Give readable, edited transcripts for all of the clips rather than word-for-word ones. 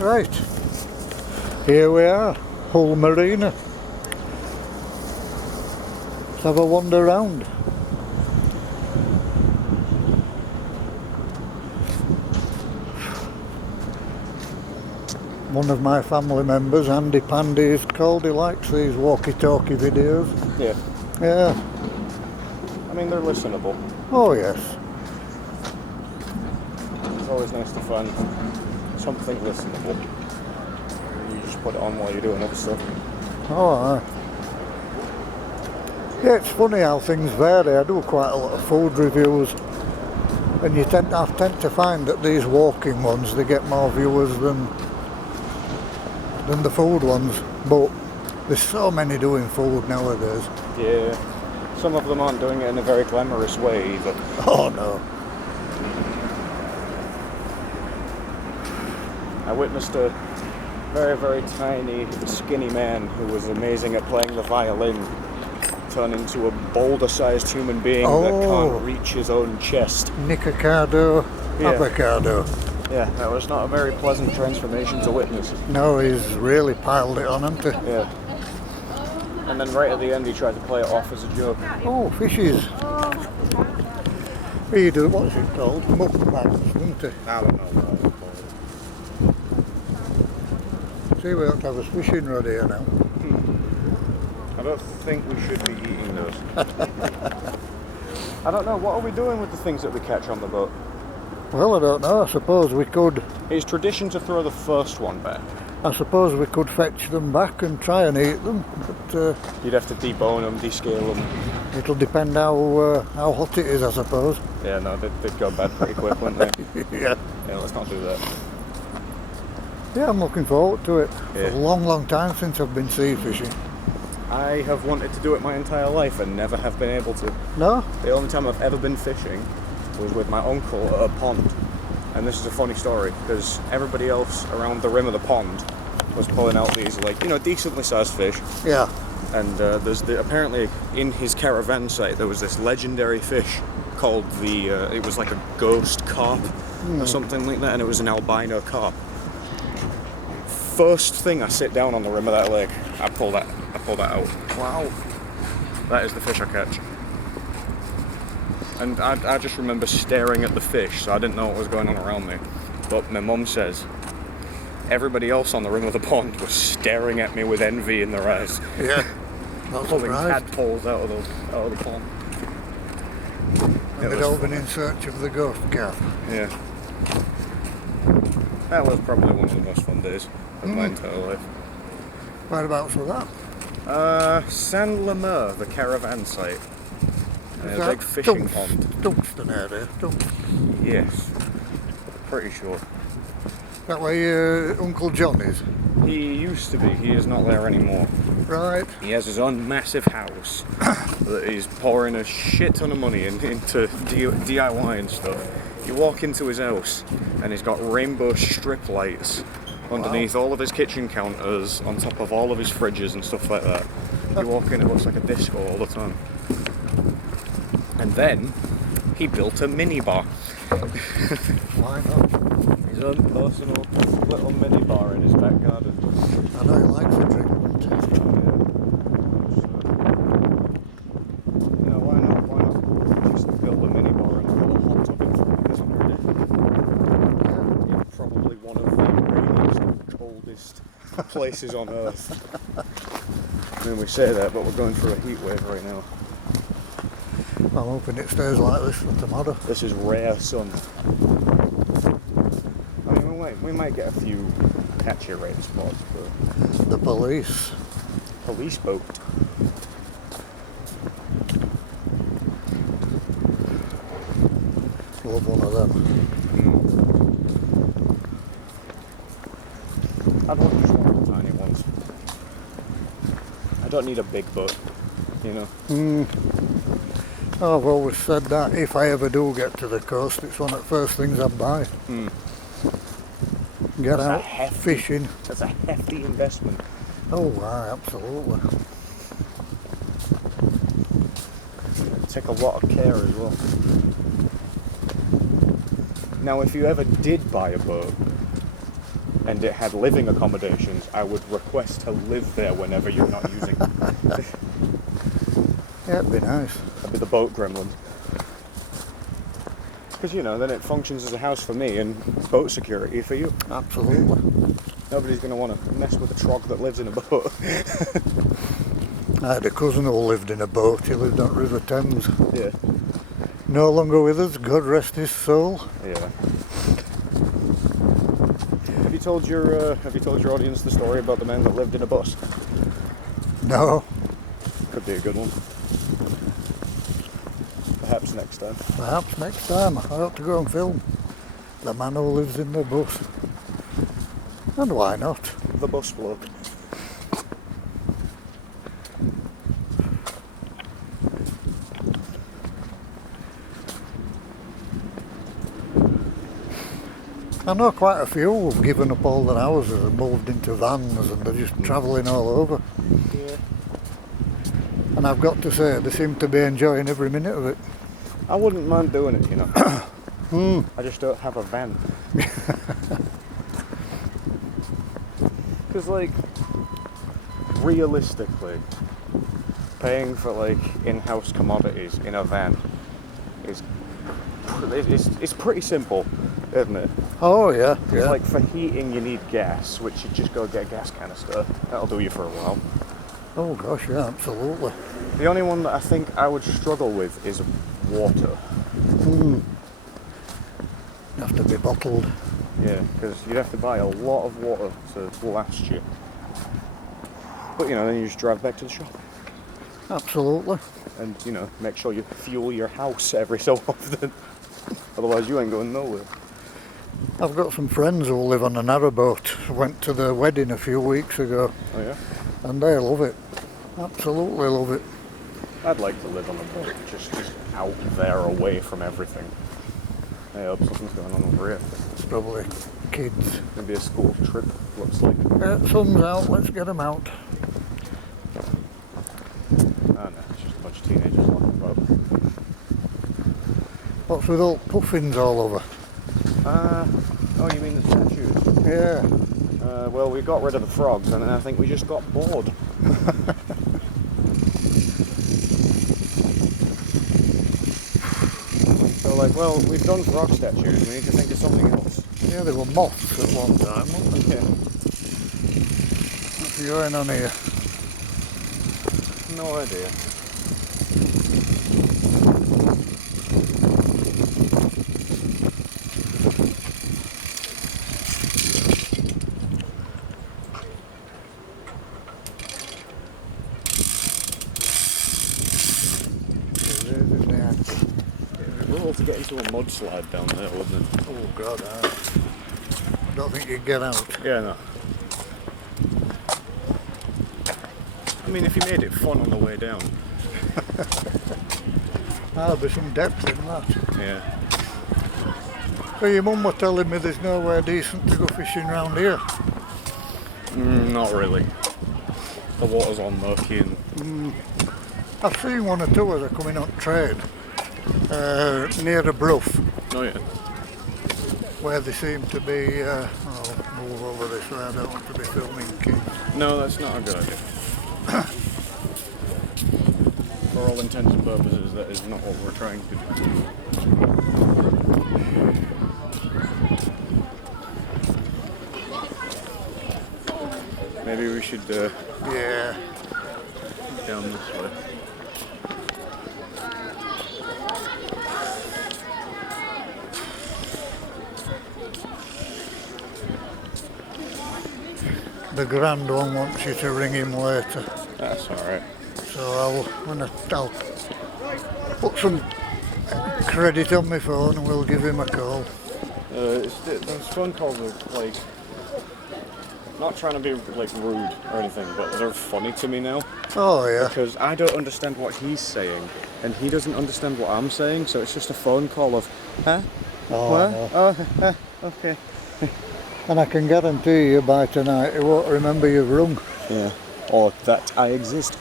Right, here we are, Hull Marina. Let's have a wander round. One of my family members, Andy Pandy is called, he likes these walkie-talkie videos. Yeah. Yeah. I mean, they're listenable. Oh yes. It's always nice to find something listenable. You just put it on while you're doing other stuff. Oh aye. Yeah, it's funny how things vary. I do quite a lot of food reviews, and I tend to find that these walking ones, they get more viewers than the food ones. But there's so many doing food nowadays. Yeah. Some of them aren't doing it in a very glamorous way either. Oh no. I witnessed a very, very tiny, skinny man who was amazing at playing the violin turn into a boulder-sized human being that can't reach his own chest. Nicocado, avocado. Yeah, that was not a very pleasant transformation to witness. No, he's really piled it on, hasn't he? Yeah. And then right at the end he tried to play it off as a joke. Oh, fishes. He do, what's it called? Mudslide, isn't it? I don't know what it's called. See, we ought to have a fishing rod here now. I don't think we should be eating those. I don't know, what are we doing with the things that we catch on the boat? Well, I don't know. I suppose we could. It's tradition to throw the first one back. I suppose we could fetch them back and try and eat them, but you'd have to debone them, descale them. It'll depend how hot it is, I suppose. Yeah, no, they'd go bad pretty quick, wouldn't they? Yeah. Yeah, let's not do that. Yeah, I'm looking forward to it. Yeah. It's a long, long time since I've been sea fishing. I have wanted to do it my entire life and never have been able to. No? The only time I've ever been fishing was with my uncle at a pond. And this is a funny story, because everybody else around the rim of the pond was pulling out these, decently sized fish. Yeah. And apparently in his Caravan Site there was this legendary fish called it was like a ghost carp or something like that, and it was an albino carp. First thing I sit down on the rim of that lake, I pull that out. Wow. That is the fish I catch. And I just remember staring at the fish, so I didn't know what was going on around me. But my mum says everybody else on the rim of the pond was staring at me with envy in their eyes. Yeah. Not pulling surprised. tadpoles out of the pond. And they'd all been in search of the ghost carp. Yeah. That was probably one of the most fun days of my entire life. Whereabouts was that? Saint Lemer, the Caravan Site. A big fishing pond. Dunstan area. Yes. Pretty sure. That way Uncle John is? He used to be. He is not there anymore. Right. He has his own massive house that he's pouring a shit ton of money into DIY and stuff. You walk into his house and he's got rainbow strip lights underneath all of his kitchen counters, on top of all of his fridges and stuff like that. You walk in, it looks like a disco all the time. And then he built a minibar. Why not? His own personal little minibar in his back garden. I know he likes a drink. Why not just build a minibar and put a hot tub in front of this already? In probably one of the rainiest, coldest places on earth. I mean, we say that, but we're going through a heat wave right now. I'm hoping it stays like this for tomorrow. This is rare sun. I mean, we might get a few catchy rain spots, but... The police. Police boat. Love one of them. I'd want just one of the tiny ones. I don't need a big boat, you know? I've always said that if I ever do get to the coast, it's one of the first things I'd buy. Get out fishing. That's a hefty investment. Oh, wow, absolutely. Take a lot of care as well. Now, if you ever did buy a boat and it had living accommodations, I would request to live there whenever you're not using it. Yeah, it'd be nice. That'd be the boat gremlin. Because, you know, then it functions as a house for me and boat security for you. Absolutely. Nobody's going to want to mess with a trog that lives in a boat. I had a cousin who lived in a boat. He lived on River Thames. Yeah. No longer with us, God rest his soul. Yeah. Have you told your audience the story about the man that lived in a bus? No, Could be a good one. Perhaps next time. perhaps next time I ought to go and film the man who lives in the bus. And why not? The bus bloke. I know quite a few who've given up all their houses and moved into vans and they're just travelling all over. Yeah. And I've got to say, they seem to be enjoying every minute of it. I wouldn't mind doing it, you know. I just don't have a van. Because, like, realistically, paying for, like, in-house commodities in a van is it's pretty simple, isn't it? Oh yeah, It's yeah. like for heating you need gas, which you just go get a gas canister. That'll do you for a while. Oh gosh, yeah, absolutely. The only one that I think I would struggle with is water. You have to be bottled. Yeah, because you'd have to buy a lot of water to last you. But you know, then you just drive back to the shop Absolutely. and, you know, make sure you fuel your house every so often. Otherwise you ain't going nowhere. I've got some friends who live on a narrowboat. Went to the wedding a few weeks ago Oh yeah? and they love it. Absolutely love it. I'd like to live on a boat, just out there away from everything. I hope something's going on over here. It's probably kids. Maybe a school trip, looks like. Sun's out, let's get them out. Oh no, it's just a bunch of teenagers on the boat. What's with all puffins all over? Oh, you mean the statues? Yeah. Well, we got rid of the frogs, and I think we just got bored. So, like, well, we've done frog statues, we need to think of something else. Yeah, they were moths at one time, weren't they? Yeah. What's going on here? No idea. To get into a mudslide down there, wouldn't it? Oh God, I don't think you'd get out. Yeah, no. I mean, if you made it fun on the way down. There'll be some depth in that. Yeah. So your mum was telling me there's nowhere decent to go fishing round here. Not really. The water's all murky and... I've seen one or two as they're coming on trade. Near a brough, Oh yeah. where they seem to be, I'll move over this way, I don't want to be filming kids. No, that's not a good idea. For all intents and purposes, that is not what we're trying to do. Maybe we should Yeah, down this way. the grand one wants you to ring him later. That's alright. So I'll put some credit on my phone and we'll give him a call. Those phone calls are like, not trying to be like rude or anything, but they're funny to me now. Oh yeah. Because I don't understand what he's saying, and he doesn't understand what I'm saying, so it's just a phone call of, huh? Oh, What? no. Oh, okay. And I can guarantee you by tonight he won't remember you've rung. Yeah. Or that I exist.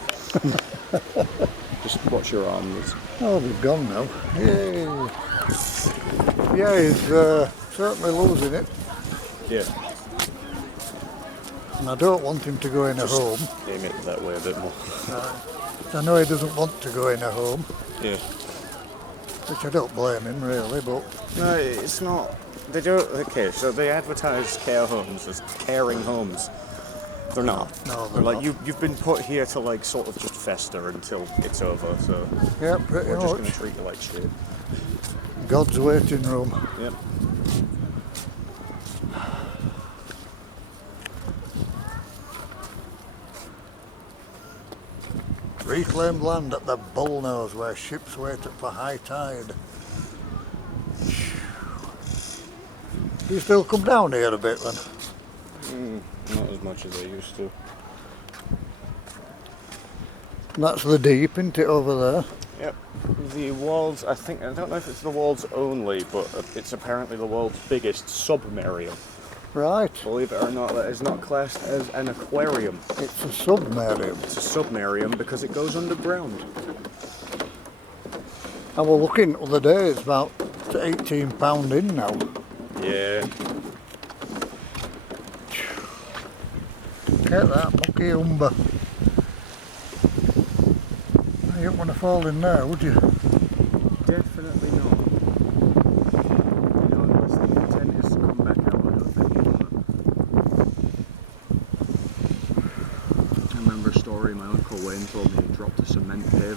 Just watch your arms. Oh, they've gone now. Yay. Yeah, he's certainly losing it. Yeah. And I don't want him to go in a home. Aim it that way a bit more. I know he doesn't want to go in a home, Yeah. which I don't blame him really, but No, it's not. They do. Okay, so they advertise care homes as caring homes. They're not. No, They're they're like not. you've been put here to like sort of just fester until it's over. So yeah, pretty we're just going much. to treat you like shit. God's waiting room. Yep. Reclaimed land at the Bullnose where ships wait for high tide. You still come down here a bit then? Not as much as I used to. That's the deep, isn't it, over there? Yep. The world's, I don't know if it's the world's only, but it's apparently the world's biggest submarine. Right. Believe it or not, that is not classed as an aquarium. It's a submarine. It's a submarine because it goes underground. I was looking the other day, it's about £18 in now. Yeah. Get that mucky umber. You don't want to fall in there, would you? Definitely not. You know, unless the intent is to come back out, I don't think you want it. I remember a story my Uncle Wayne told me. He dropped a cement pit